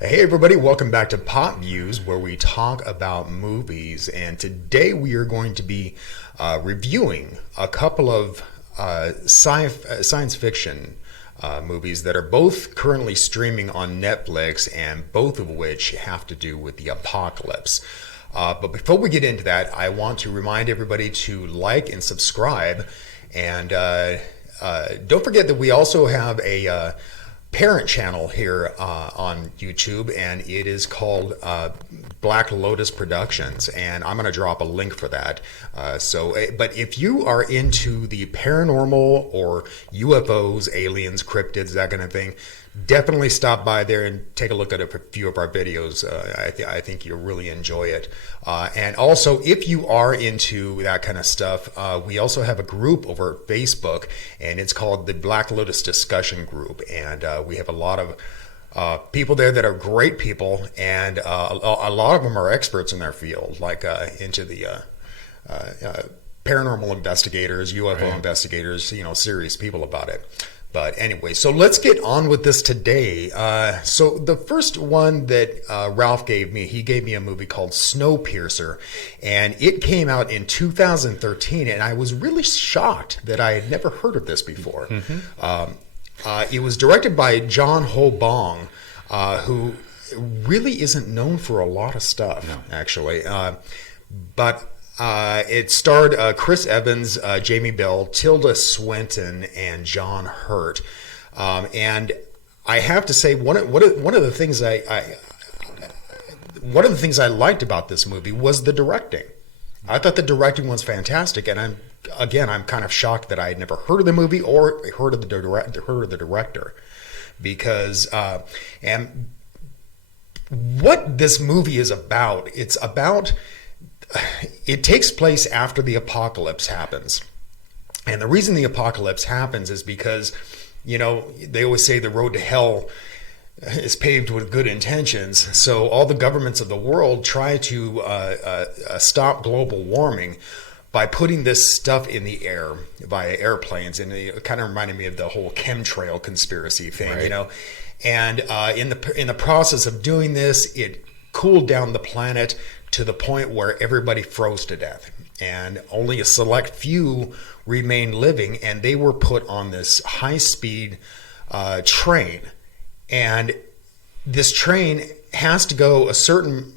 Hey everybody, welcome back to Pop Views, where we talk about movies. And today we are going to be reviewing a couple of science fiction movies that are both currently streaming on Netflix, and both of which have to do with the apocalypse. But before we get into that, I want to remind everybody to like and subscribe. And don't forget that we also have a parent channel here on YouTube, and it is called Black Lotus Productions, and I'm going to drop a link for that. But if you are into the paranormal or UFOs, aliens, cryptids, that kind of thing, definitely stop by there and take a look at a few of our videos. I think you'll really enjoy it. And also, if you are into that kind of stuff, we also have a group over Facebook, and it's called the Black Lotus Discussion Group. And we have a lot of people there that are great people, and a lot of them are experts in their field, like into the paranormal investigators, UFO investigators, serious people about it. But anyway, so let's get on with this today. So the first one that Ralph gave me, he gave me a movie called Snowpiercer, and it came out in 2013, and I was really shocked that I had never heard of this before. It was directed by John Ho Bong, who really isn't known for a lot of stuff, actually. But it starred Chris Evans, Jamie Bell, Tilda Swinton, and John Hurt. And I have to say, one of the things I liked about this movie was the directing. I thought the directing was fantastic, and I'm kind of shocked that I had never heard of the movie or heard of the director, because and what this movie is about, it takes place after the apocalypse happens. And the reason the apocalypse happens is because, they always say the road to hell is paved with good intentions. So all the governments of the world try to stop global warming by putting this stuff in the air via airplanes. And it kind of reminded me of the whole chemtrail conspiracy thing, And in the process of doing this, it cooled down the planet to the point where everybody froze to death, and only a select few remained living, and they were put on this high-speed train. And this train has to go a certain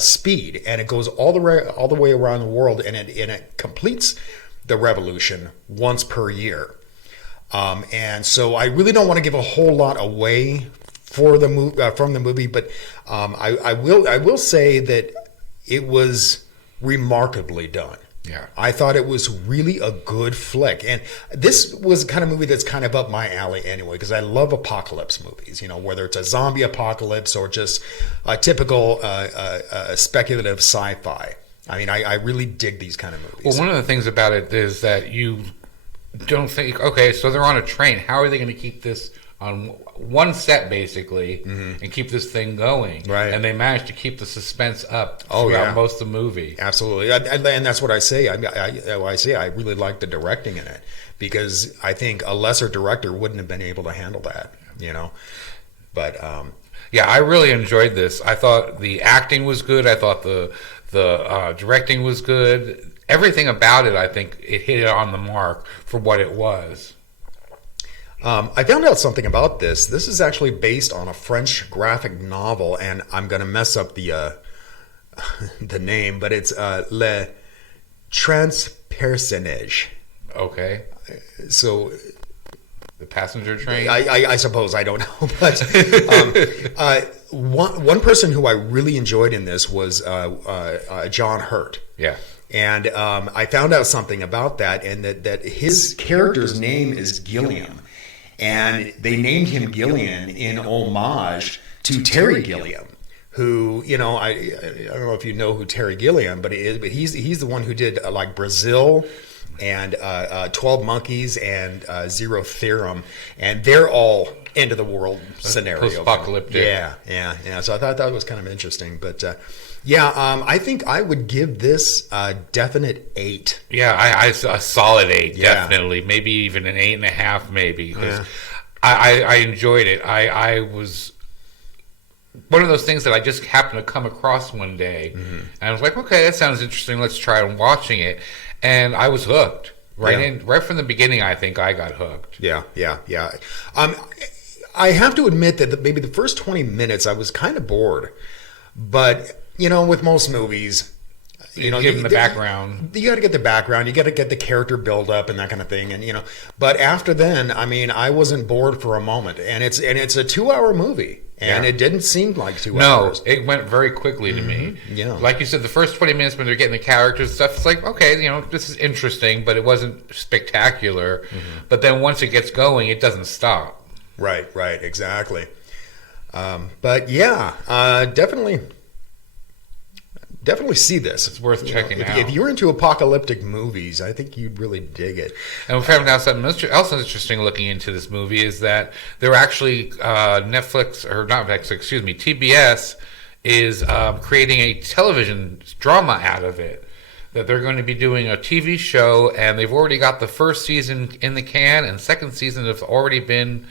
speed, and it goes all the way around the world, and it completes the revolution once per year. And so I really don't want to give a whole lot away from the movie, but I will say that it was remarkably done. Yeah, I thought it was really a good flick, and this was the kind of movie that's kind of up my alley anyway, because I love apocalypse movies. Whether it's a zombie apocalypse or just a typical speculative sci-fi. I mean, I really dig these kind of movies. Well, one of the things about it is that you don't think, okay, so they're on a train. How are they going to keep this on one set, basically, and keep this thing going? Right. And they managed to keep the suspense up throughout most of the movie. Absolutely. And that's what I say. I really like the directing in it, because I think a lesser director wouldn't have been able to handle that, But yeah, I really enjoyed this. I thought the acting was good. I thought the directing was good. Everything about it, I think it hit it on the mark for what it was. I found out something about this. This is actually based on a French graphic novel, and I'm going to mess up the name, but it's Le Transpersonnage. Okay. So the passenger train? I suppose. I don't know. But one person who I really enjoyed in this was John Hurt. Yeah. And I found out something about that, and that his character's name is Gilliam. And they named him Gilliam in homage to Terry Gilliam, who, I don't know if you know who Terry Gilliam, but he's the one who did like Brazil and 12 Monkeys and Zero Theorem, and they're all end of the world scenario. Post-apocalyptic. Yeah. So I thought that was kind of interesting, but I think I would give this a definite 8. Yeah, a solid 8, definitely. Maybe even an 8.5, maybe. Because I enjoyed it. I was one of those things that I just happened to come across one day, and I was like, okay, that sounds interesting. Let's try watching it, and I was hooked right from the beginning. I think I got hooked. Yeah. I have to admit that maybe the first 20 minutes I was kind of bored, but with most movies, give them the background. You got to get the background. You got to get the character build up and that kind of thing. And but after then, I mean, I wasn't bored for a moment. And it's a 2-hour movie, and it didn't seem like 2 hours. No, it went very quickly to me. Yeah, like you said, the first 20 minutes when they're getting the characters and stuff, it's like, okay, this is interesting, but it wasn't spectacular. But then once it gets going, it doesn't stop. Right, exactly. But yeah, definitely see this. It's worth checking out. If you're into apocalyptic movies, I think you'd really dig it. And we found out something else interesting looking into this movie is that they're actually TBS is creating a television drama out of it. That they're going to be doing a TV show, and they've already got the first season in the can, and second season has already been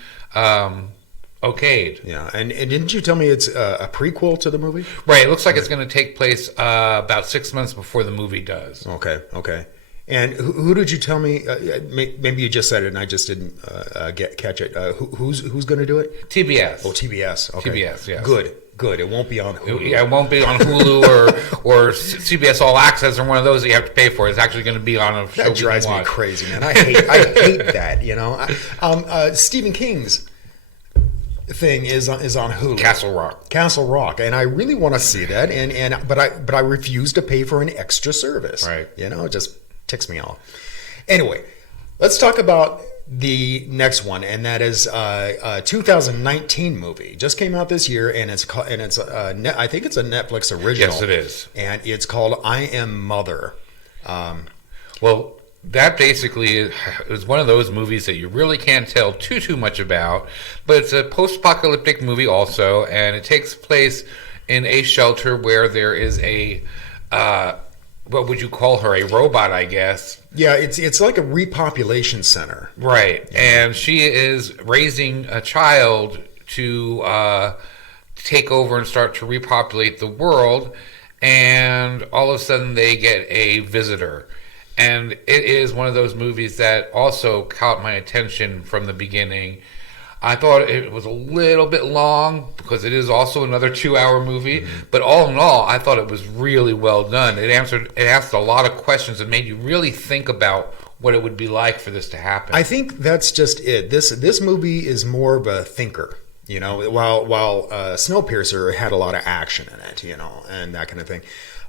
okayed. Yeah, and didn't you tell me it's a prequel to the movie? Right, it looks like it's going to take place about 6 months before the movie does. Okay. And who did you tell me? Maybe you just said it and I just didn't catch it. Who's going to do it? TBS. Oh, TBS. Okay. TBS, yes. Good. It won't be on Hulu. It won't be on Hulu or CBS All Access or one of those that you have to pay for. It's actually going to be on a show. That drives me crazy, man. I hate that. Stephen King's thing is on Hulu. Castle Rock, and I really want to see that, but I refuse to pay for an extra service. Right. It just ticks me off. Anyway, let's talk about the next one, and that is a 2019 movie. Just came out this year, and I think it's a Netflix original. Yes, it is, and it's called I Am Mother. Well, that basically is one of those movies that you really can't tell too much about, but it's a post-apocalyptic movie also, and it takes place in a shelter where there is a what would you call her? A robot, I guess. Yeah, it's like a repopulation center. Right. Yeah. And she is raising a child to take over and start to repopulate the world. And all of a sudden they get a visitor. And it is one of those movies that also caught my attention from the beginning. I thought it was a little bit long because it is also another 2-hour movie. But all in all, I thought it was really well done. It asked a lot of questions and made you really think about what it would be like for this to happen. I think that's just it. This movie is more of a thinker. While Snowpiercer had a lot of action in it, and that kind of thing.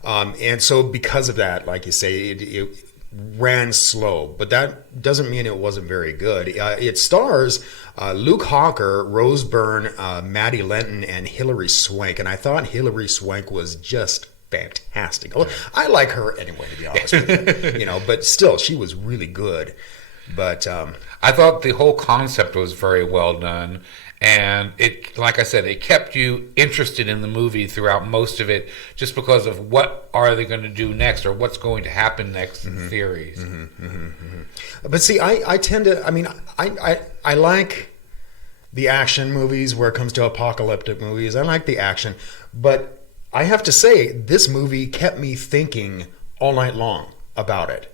And so because of that, like you say, it ran slow, but that doesn't mean it wasn't very good. It stars Luke Hawker, Rose Byrne, Maddie Lenton, and Hilary Swank, and I thought Hilary Swank was just fantastic. I like her anyway, to be honest with you. But still, she was really good. But I thought the whole concept was very well done. And it, like I said, it kept you interested in the movie throughout most of it, just because of what are they going to do next or what's going to happen next in theories. But see, I tend to. I mean, I like the action movies where it comes to apocalyptic movies. I like the action, but I have to say, this movie kept me thinking all night long about it.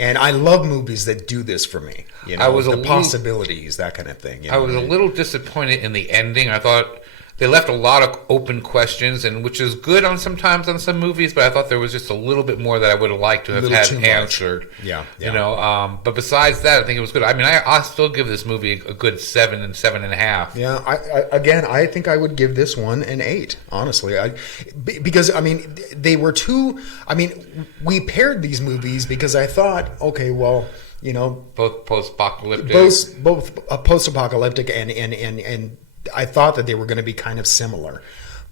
And I love movies that do this for me. Possibilities, that kind of thing. I was a little disappointed in the ending. I thought they left a lot of open questions, and which is good sometimes on some movies, but I thought there was just a little bit more that I would have liked to have had answered. Yeah. But besides that, I think it was good. I mean, I still give this movie a good 7 and 7.5. Yeah, I think I would give this one an 8. Honestly, because they were too. We paired these movies because I thought, okay, well, both post-apocalyptic, both post-apocalyptic and I thought that they were going to be kind of similar,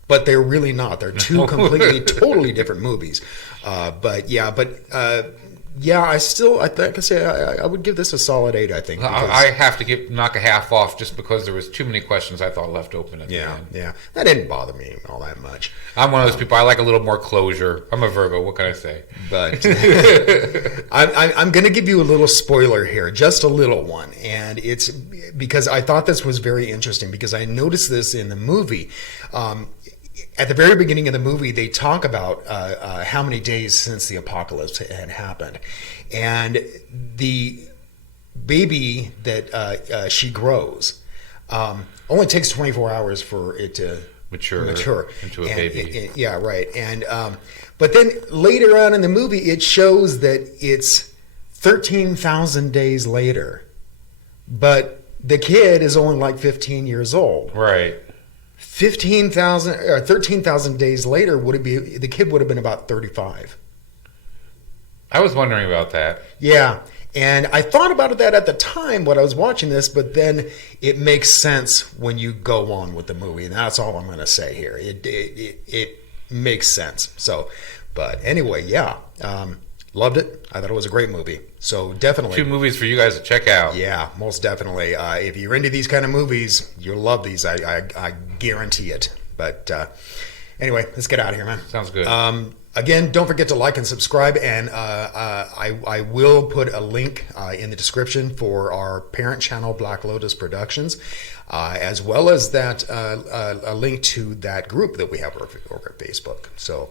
but they're really not. They're two completely, totally different movies. I still, like I say, I would give this a solid 8. I think I have to knock a half off just because there was too many questions I thought left open at the end. Yeah, that didn't bother me all that much. I'm one of those people. I like a little more closure. I'm a Virgo. What can I say? But I'm going to give you a little spoiler here, just a little one, and it's because I thought this was very interesting because I noticed this in the movie. at the very beginning of the movie, they talk about how many days since the apocalypse had happened. And the baby that she grows only takes 24 hours for it to mature into a baby. Yeah, right. And but then later on in the movie, it shows that it's 13,000 days later. But the kid is only like 15 years old. Right. 15,000 or 13,000 days later, the kid would have been about 35. I was wondering about that. Yeah. And I thought about that at the time when I was watching this, but then it makes sense when you go on with the movie. And that's all I'm going to say here. It makes sense. So, but anyway, yeah. Loved it. I thought it was a great movie. So definitely 2 movies for you guys to check out. Yeah, most definitely. If you're into these kind of movies, you'll love these. I guarantee it. But anyway, let's get out of here, man. Sounds good. Again, don't forget to like and subscribe. And I will put a link in the description for our parent channel, Black Lotus Productions, as well as that a link to that group that we have over at Facebook. So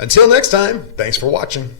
until next time, thanks for watching.